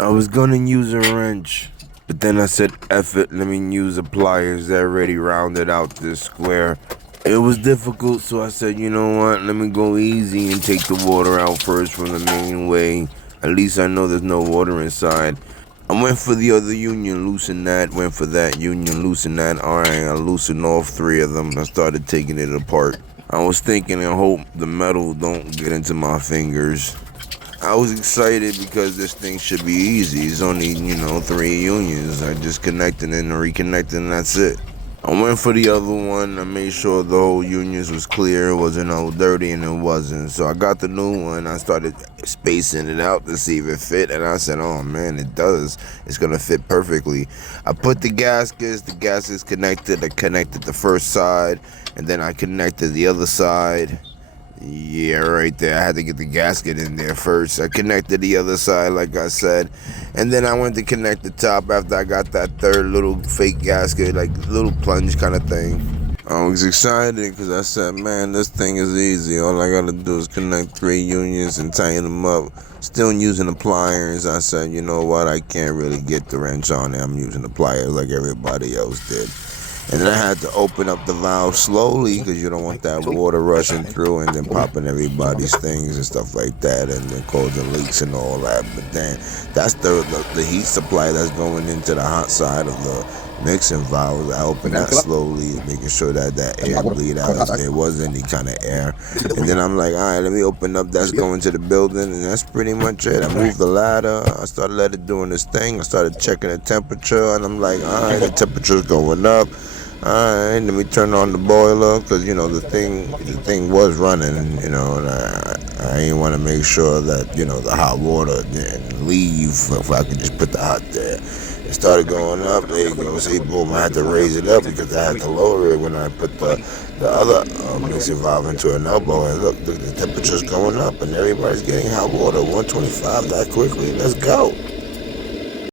I was gonna use a wrench, but then I said, F it, let me use the pliers that already rounded out this square. It was difficult, so I said, you know what, let me go easy and take the water out first from the main way. At least I know there's no water inside. I went for the other union, loosen that, went for that union, loosen that. Alright, I loosened all three of them. I started taking it apart. I was thinking and hope the metal don't get into my fingers. I was excited because this thing should be easy. It's only, three unions. I just connected and reconnected and that's it. I went for the other one. I made sure the whole unions was clear. It wasn't all dirty and it wasn't. So I got the new one. I started spacing it out to see if it fit. And I said, oh man, it does. It's going to fit perfectly. I put the gaskets connected. I connected the first side and then I connected the other side. Yeah, right there. I had to get the gasket in there first. I connected the other side, like I said. And then I went to connect the top after I got that third little fake gasket, like little plunge kind of thing. I was excited because I said, man, this thing is easy. All I got to do is connect three unions and tighten them up. Still using the pliers. I said, you know what? I can't really get the wrench on it. I'm using the pliers like everybody else did. And then I had to open up the valve slowly because you don't want that water rushing through and then popping everybody's things and stuff like that and then causing leaks and all that. But then that's the heat supply that's going into the hot side of the mixing valve. I opened that slowly, making sure that air bleed out if there was any kind of air. And then I'm like, all right, let me open up that's going to the building, and that's pretty much it. I moved the ladder. I started letting it doing this thing. I started checking the temperature, and I'm like, all right, the temperature's going up. Alright, let me turn on the boiler because the thing was running, and I ain't want to make sure that the hot water didn't leave if I could just put the hot there. It started going up. There you go. See, boom! I had to raise it up because I had to lower it when I put the other mixing valve into an elbow. And look, the temperature's going up, and everybody's getting hot water 125 that quickly. Let's go.